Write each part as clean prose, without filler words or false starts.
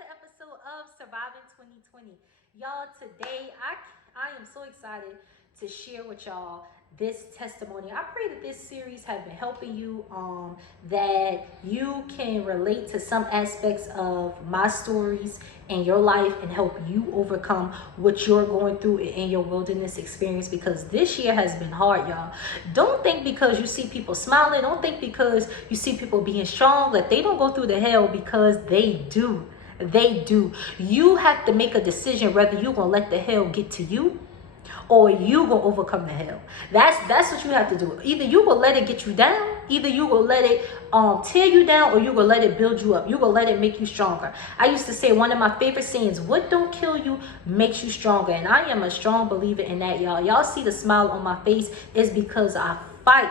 another episode of Surviving 2020. Y'all, today I am so excited to share with y'all this testimony. I pray that this series has been helping you, that you can relate to some aspects of my stories in your life and help you overcome what you're going through in your wilderness experience, because this year has been hard, y'all. Don't think because you see people smiling, don't think because you see people being strong that they don't go through the hell, because they do. They do. You have to make a decision whether you're gonna let the hell get to you or you gonna overcome the hell. That's what you have to do. Either you gonna let it get you down, either you gonna let it tear you down, or you gonna let it build you up. You gonna let it make you stronger. I used to say, one of my favorite sayings, what don't kill you makes you stronger. And I am a strong believer in that, y'all. Y'all see the smile on my face is because I fight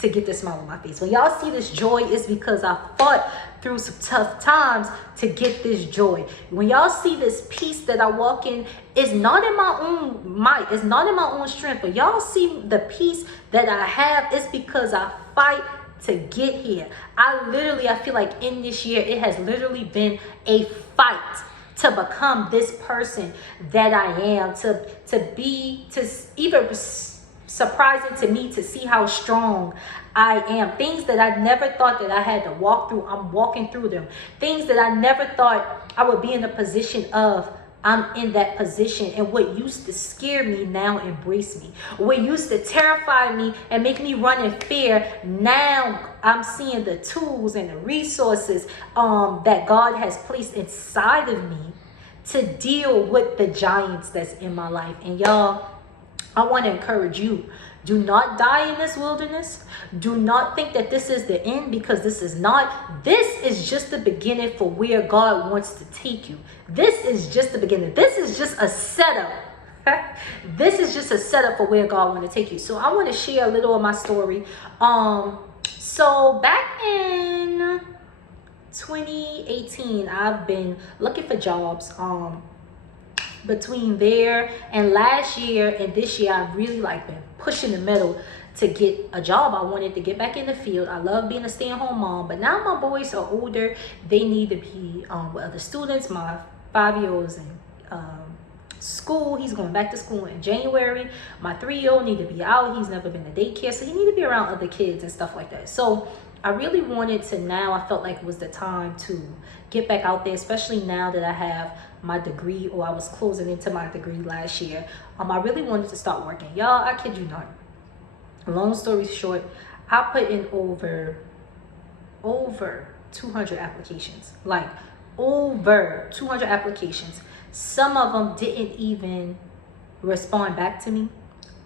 to get this smile on my face. When y'all see this joy, it's because I fought through some tough times to get this joy. When y'all see this peace that I walk in, it's not in my own might, it's not in my own strength, but y'all see the peace that I have, it's because I fight to get here. I feel like in this year, it has literally been a fight to become this person that I am, to even surprising to me to see how strong I am. Things that I never thought that I had to walk through, I'm walking through them. Things that I never thought I would be in a position of, I'm in that position. And what used to scare me now embrace me. What used to terrify me and make me run in fear, now I'm seeing the tools and the resources that God has placed inside of me to deal with the giants that's in my life. And y'all, I want to encourage you, do not die in this wilderness. Do not think that this is the end, because this is not. This is just the beginning for where God wants to take you. This is just the beginning. This is just a setup. This is just a setup for where God wants to take you. So I want to share a little of my story. So back in 2018, I've been looking for jobs. Between there and last year and this year, I've really been pushing the metal to get a job. I wanted to get back in the field. I love being a stay-at-home mom, but now my boys are older. They need to be with other students. My 5-year-old's in school. He's going back to school in January. My 3-year-old need to be out. He's never been to daycare, so he need to be around other kids and stuff like that. So I really wanted to, now I felt like it was the time to get back out there, especially now that I have my degree, or I was closing into my degree last year. I really wanted to start working. Y'all, I kid you not. Long story short, I put in over 200 applications. Like over 200 applications. Some of them didn't even respond back to me.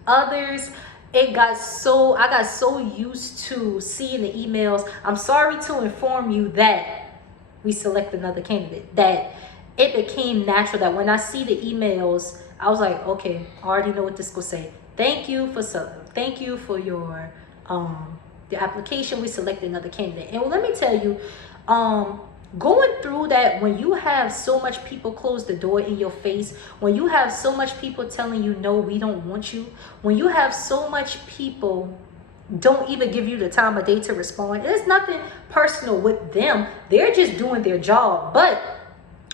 Others, I got so used to seeing the emails. I'm sorry to inform you that we select another candidate. That it became natural that when I see the emails, I was like, okay, I already know what this will say. Thank you for your the application. We selected another candidate. And let me tell you, going through that, when you have so much people close the door in your face, when you have so much people telling you, no, we don't want you, when you have so much people don't even give you the time of day to respond, there's nothing personal with them. They're just doing their job. But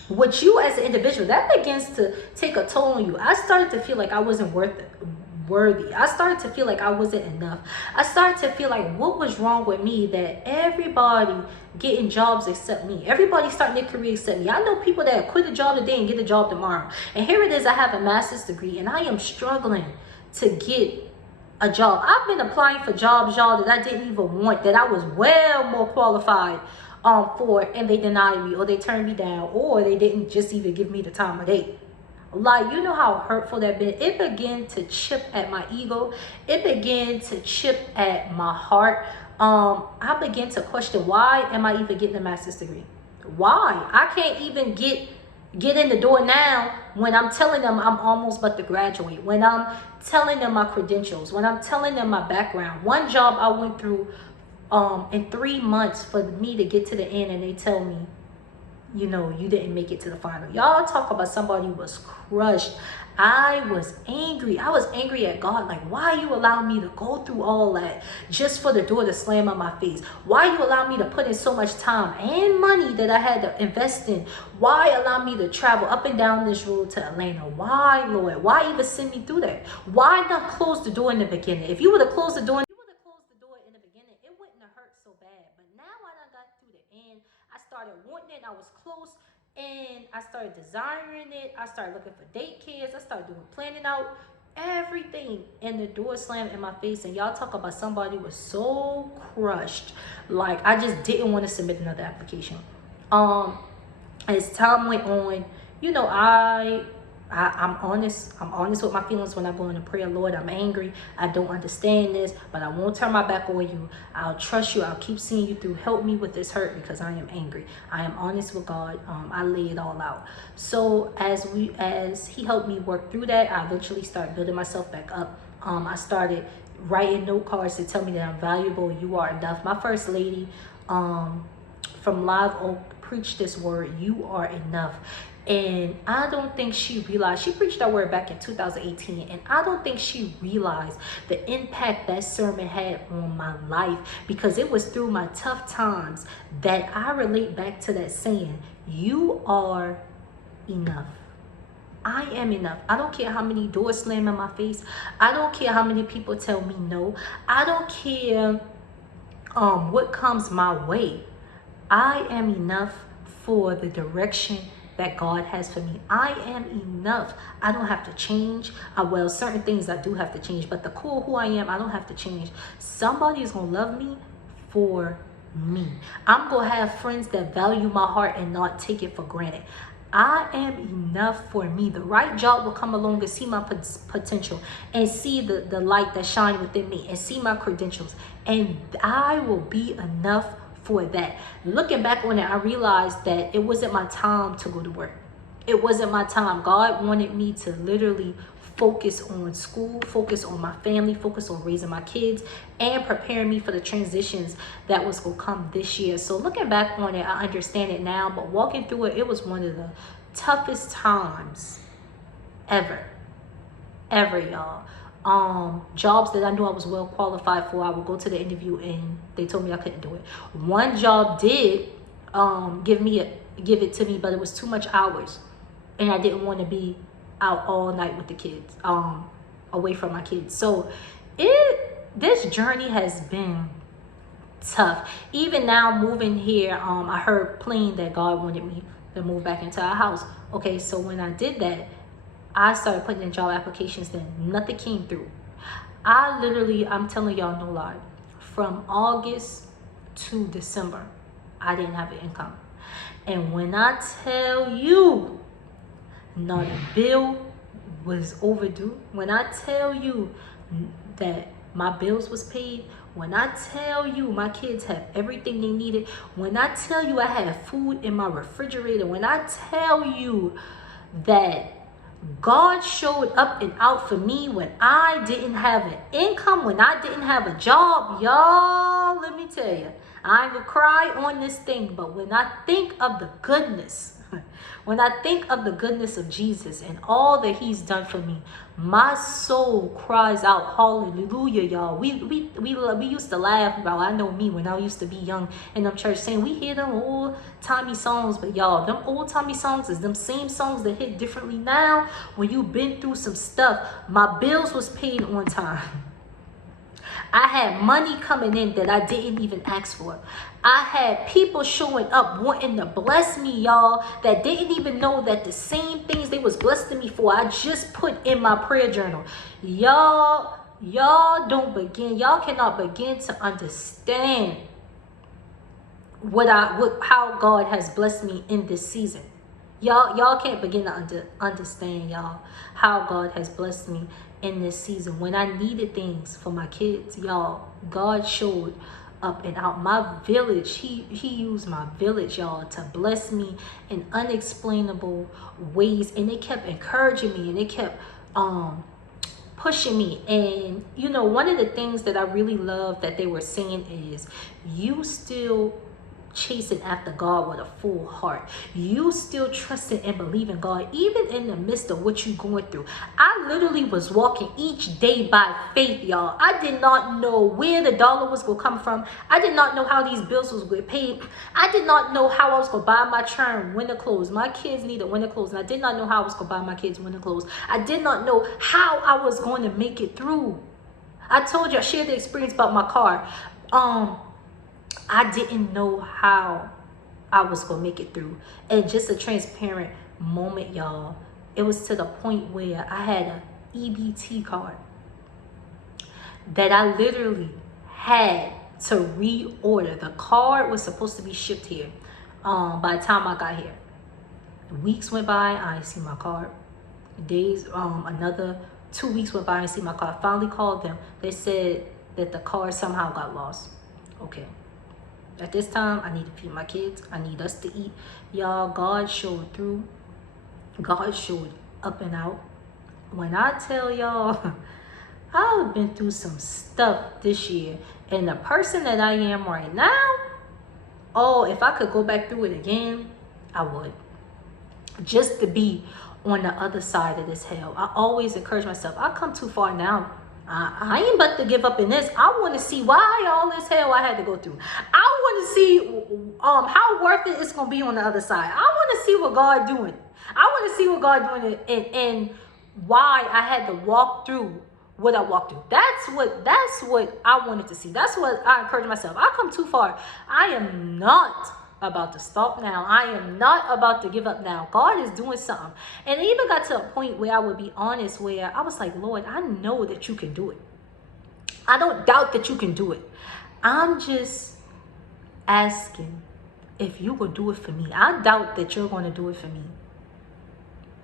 with you as an individual, that begins to take a toll on you. I started to feel like I wasn't worthy. I started to feel like I wasn't enough. I started to feel like, what was wrong with me that everybody getting jobs except me? Everybody starting their career except me. I know people that quit a job today and get a job tomorrow. And here it is, I have a master's degree and I am struggling to get a job. I've been applying for jobs, y'all, that I didn't even want, that I was well more qualified for, and they denied me, or they turned me down, or they didn't just even give me the time of day. Like, you know how hurtful that been. It began to chip at my ego. It began to chip at my heart. I began to question, why am I even getting a master's degree? Why? I can't even get in the door now when I'm telling them I'm almost about to graduate, when I'm telling them my credentials, when I'm telling them my background. One job I went through in 3 months for me to get to the end, and they tell me you didn't make it to the final. Y'all talk about somebody was crushed. I was angry. I was angry at God. Like, why you allow me to go through all that just for the door to slam on my face? Why you allow me to put in so much time and money that I had to invest in? Why allow me to travel up and down this road to Atlanta? Why, Lord? Why even send me through that? Why not close the door in the beginning? If you would have closed the door, in the beginning, it wouldn't have hurt so bad. But now I done got through the end. I started wanting it. I was close. And I started desiring it. I started looking for daycares. I started doing planning out everything, and the door slammed in my face. And y'all talk about somebody was so crushed, like I just didn't want to submit another application. As time went on, I'm honest. I'm honest with my feelings when I go into prayer. Lord, I'm angry. I don't understand this, but I won't turn my back on you. I'll trust you. I'll keep seeing you through. Help me with this hurt because I am angry. I am honest with God. I lay it all out. So as He helped me work through that, I eventually started building myself back up. I started writing note cards to tell me that I'm valuable. You are enough. My first lady, from Live Oak, preached this word. You are enough. And I don't think she realized, she preached that word back in 2018, and I don't think she realized the impact that sermon had on my life, because it was through my tough times that I relate back to that saying, you are enough. I am enough. I don't care how many doors slam in my face. I don't care how many people tell me no. I don't care what comes my way. I am enough for the direction that God has for me. I am enough. I don't have to change. Well, certain things I do have to change, but the core who I am, I don't have to change. Somebody is going to love me for me. I'm going to have friends that value my heart and not take it for granted. I am enough for me. The right job will come along and see my potential and see the light that shines within me and see my credentials. And I will be enough for that. Looking back on it, I realized that it wasn't my time to go to work. It wasn't my time. God wanted me to literally focus on school, focus on my family, focus on raising my kids, and preparing me for the transitions that was going to come this year. So looking back on it, I understand it now, but walking through it, it was one of the toughest times ever, y'all. Jobs that I knew I was well qualified for, I would go to the interview and they told me I couldn't do it. One job did give it to me, but it was too much hours, and I didn't want to be out all night with the kids, away from my kids. So this journey has been tough. Even now moving here, I heard plain that God wanted me to move back into our house. Okay, so when I did that, I started putting in job applications, then nothing came through. I'm telling y'all no lie, from August to December, I didn't have an income. And when I tell you, not a bill was overdue, when I tell you that my bills was paid, when I tell you my kids have everything they needed, when I tell you I had food in my refrigerator, when I tell you that God showed up and out for me when I didn't have an income, when I didn't have a job, y'all, let me tell you, I ain't gonna cry on this thing, but when I think of the goodness, when I think of the goodness of Jesus and all that he's done for me, my soul cries out hallelujah, y'all. We used to laugh about, I know me when I used to be young in them church, saying we hear them old timey songs, but y'all, them old timey songs is them same songs that hit differently now when you've been through some stuff. My bills was paid on time. I had money coming in that I didn't even ask for. I had people showing up wanting to bless me, y'all, that didn't even know that the same things they was blessing me for, I just put in my prayer journal. Y'all cannot begin to understand how God has blessed me in this season. Y'all can't begin to understand, y'all, how God has blessed me in this season. When I needed things for my kids, y'all, God showed up and out. My village, he used my village, y'all, to bless me in unexplainable ways, and it kept encouraging me, and it kept pushing me. And one of the things that I really love that they were saying is, you still chasing after God with a full heart. You still trusting and believing God, even in the midst of what you're going through. I literally was walking each day by faith, y'all. I did not know where the dollar was going to come from. I did not know how these bills was going to be paid. I did not know how I was going to buy my children winter clothes. My kids needed winter clothes, and I did not know how I was going to buy my kids winter clothes. I did not know how I was going to make it through. I told you, I shared the experience about my car. I didn't know how I was going to make it through. And just a transparent moment, y'all. It was to the point where I had a EBT card that I literally had to reorder. The card was supposed to be shipped here by the time I got here. Weeks went by, I didn't see my card. Days, another 2 weeks went by, I didn't see my card. I finally called them. They said that the card somehow got lost. Okay. At this time, I need to feed my kids. I need us to eat. Y'all, God showed through. God showed up and out. When I tell y'all, I've been through some stuff this year. And the person that I am right now, oh, if I could go back through it again, I would. Just to be on the other side of this hell. I always encourage myself. I come too far now. I ain't about to give up in this. I want to see why all this hell I had to go through. I want to see how worth it it's going to be on the other side. I want to see what God doing. I want to see what God doing and why I had to walk through what I walked through. That's what I wanted to see. That's what I encourage myself. I come too far. I am not about to stop now. I am not about to give up now. God is doing something. And it even got to a point where I would be honest, where I was like, Lord, I know that you can do it. I don't doubt that you can do it. I'm just asking if you will do it for me. I doubt that you're going to do it for me.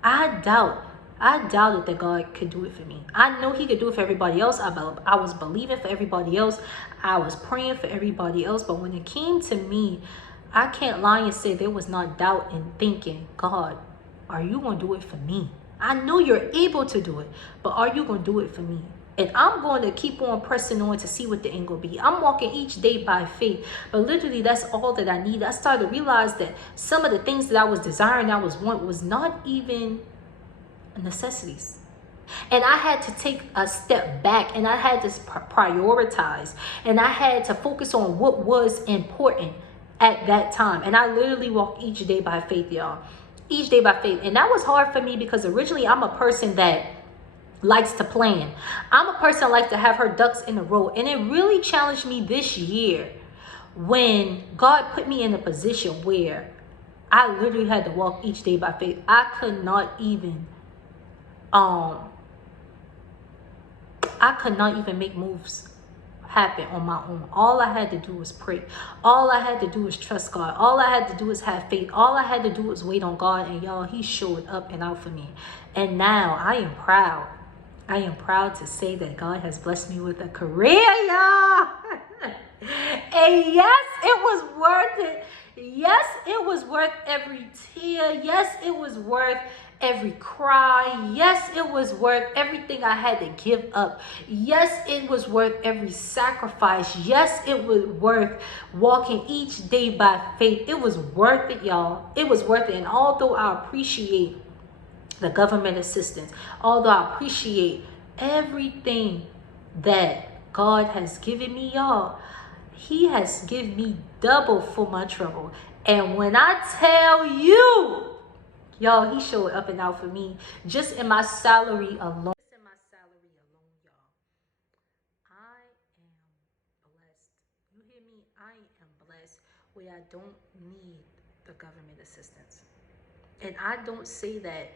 I doubted that God could do it for me. I know he could do it for everybody else. I was believing for everybody else. I was praying for everybody else. But when it came to me, I can't lie and say there was not doubt in thinking, God, are you going to do it for me? I know you're able to do it, but are you going to do it for me? And I'm going to keep on pressing on to see what the end will be. I'm walking each day by faith, but literally that's all that I need. I started to realize that some of the things that I was desiring, I was wanting, was not even necessities. And I had to take a step back, and I had to prioritize, and I had to focus on what was important at that time. And I literally walk each day by faith, y'all. Each day by faith. And that was hard for me because originally I'm a person that likes to plan. I'm a person that likes to have her ducks in a row. And it really challenged me this year when God put me in a position where I literally had to walk each day by faith. I could not even make moves happen on my own. All I had to do was pray. All I had to do was trust God. All I had to do was have faith. All I had to do was wait on God. And y'all, he showed up and out for me. And now I am proud. I am proud to say that God has blessed me with a career, y'all. And yes, it was worth it. Yes, it was worth every tear. Yes, it was worth every cry. Yes, it was worth everything I had to give up. Yes, it was worth every sacrifice. Yes, it was worth walking each day by faith. It was worth it, y'all. It was worth it. And although I appreciate the government assistance, although I appreciate everything that God has given me, y'all, he has given me double for my trouble. And when I tell you, y'all, he showed up and out for me just in my salary alone. Just in my salary alone, y'all. I am blessed. You hear me? I am blessed where I don't need the government assistance. And I don't say that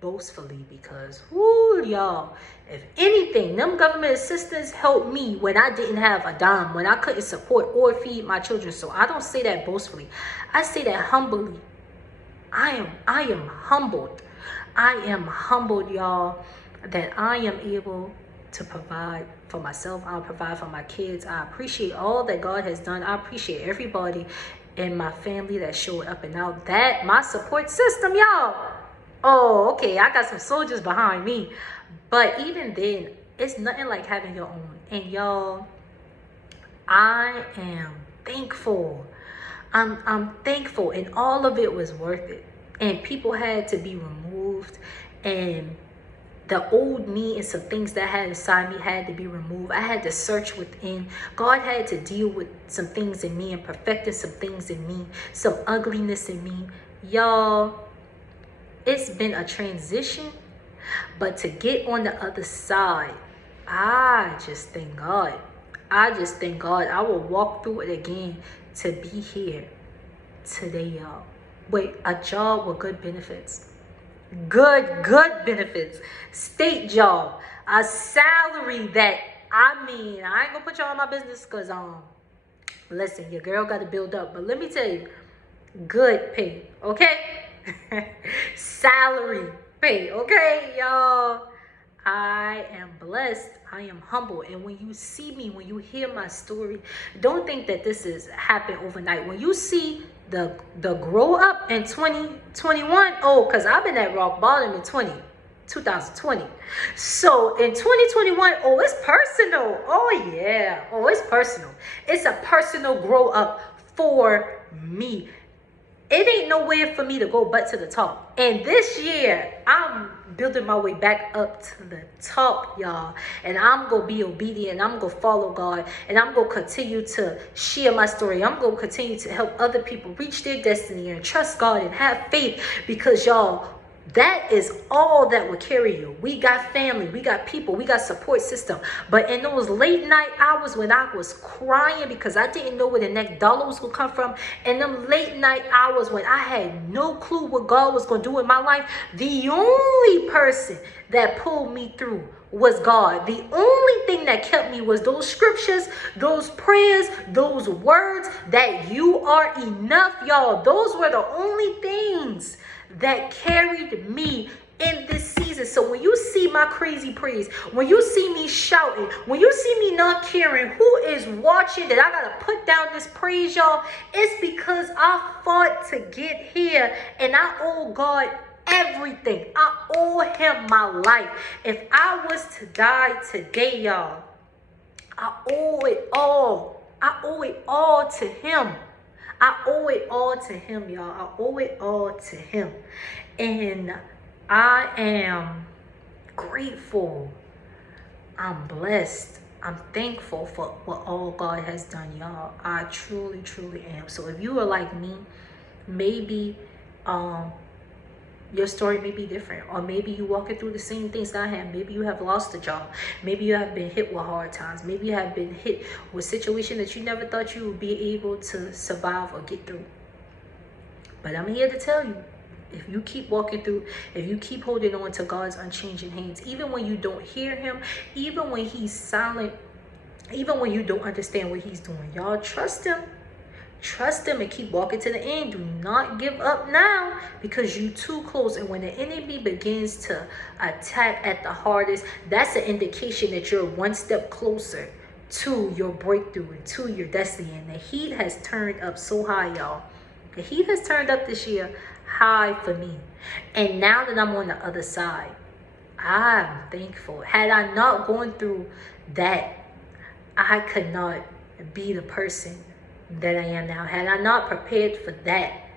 boastfully because, whoo, y'all, if anything, them government assistance helped me when I didn't have a dime, when I couldn't support or feed my children. So I don't say that boastfully. I say that humbly. I am humbled. I am humbled, y'all, that I am able to provide for myself. I'll provide for my kids. I appreciate all that God has done. I appreciate everybody in my family that showed up and out. That my support system, y'all. Oh, okay, I got some soldiers behind me. But even then, it's nothing like having your own. And y'all, I am thankful. I'm thankful, and all of it was worth it. And people had to be removed, and the old me and some things that I had inside me had to be removed. I had to search within. God had to deal with some things in me and perfected some things in me, some ugliness in me. Y'all, it's been a transition, but to get on the other side, I just thank God. I just thank God. I will walk through it again to be here today, y'all. Wait, a job with good benefits. Good benefits. State job. A salary that, I mean, I ain't gonna put y'all on my business because, listen, your girl got to build up. But let me tell you, good pay, okay? Salary pay, okay, y'all? I am blessed. I am humble. And when you see me, when you hear my story, don't think that this has happened overnight. When you see the grow up in 2021, oh, because I've been at rock bottom in 2020. So in 2021, oh, it's personal. Oh, yeah. Oh, it's personal. It's a personal grow up for me. It ain't nowhere for me to go but to the top. And this year, I'm building my way back up to the top, y'all. And I'm going to be obedient. I'm going to follow God. And I'm going to continue to share my story. I'm going to continue to help other people reach their destiny and trust God and have faith. Because, y'all, that is all that will carry you. We got family, we got people, we got support system. But in those late night hours when I was crying because I didn't know where the next dollar was going to come from, and them late night hours when I had no clue what God was going to do in my life, the only person that pulled me through was God. The only thing that kept me was those scriptures, those prayers, those words that you are enough, y'all. Those were the only things that carried me in this season. So when you see my crazy praise, when you see me shouting, when you see me not caring who is watching, that I gotta put down this praise, y'all, it's because I fought to get here, and I owe God everything. I owe him my life. If I was to die today, y'all, I owe it all. I owe it all to him. I owe it all to him, y'all. I owe it all to him. And I am grateful. I'm blessed. I'm thankful for what all God has done, y'all. I truly, truly am. So if you are like me, maybe your story may be different, or maybe you walking through the same things that I have. Maybe you have lost a job. Maybe you have been hit with hard times. Maybe you have been hit with a situation that you never thought you would be able to survive or get through. But I'm here to tell you, if you keep walking through, if you keep holding on to God's unchanging hands, even when you don't hear him, even when he's silent, even when you don't understand what he's doing, y'all, trust him. Trust him and keep walking to the end. Do not give up now, because you're too close. And when the enemy begins to attack at the hardest, that's an indication that you're one step closer to your breakthrough and to your destiny. And the heat has turned up so high, y'all. The heat has turned up this year high for me. And now that I'm on the other side, I'm thankful. Had I not gone through that, I could not be the person that I am now. Had I not prepared for that,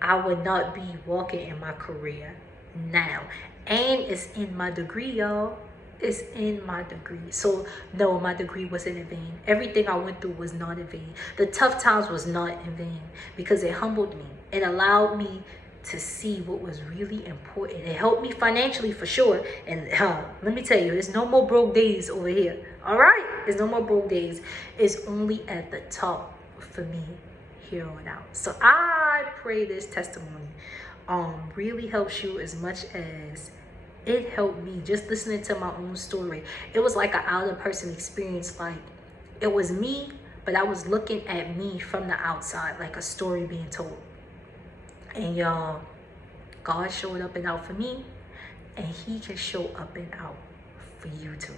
I would not be walking in my career now. And it's in my degree, y'all. It's in my degree. So no, my degree wasn't in vain. Everything I went through was not in vain. The tough times was not in vain, because it humbled me. It allowed me to see what was really important. It helped me financially for sure. And let me tell you, there's no more broke days over here. All right? There's no more broke days. It's only at the top for me here on out. So I pray this testimony really helps you as much as it helped me. Just listening to my own story, it was like an outer person experience. Like, it was me, but I was looking at me from the outside, like a story being told. And y'all, God showed up and out for me, and he can show up and out for you too.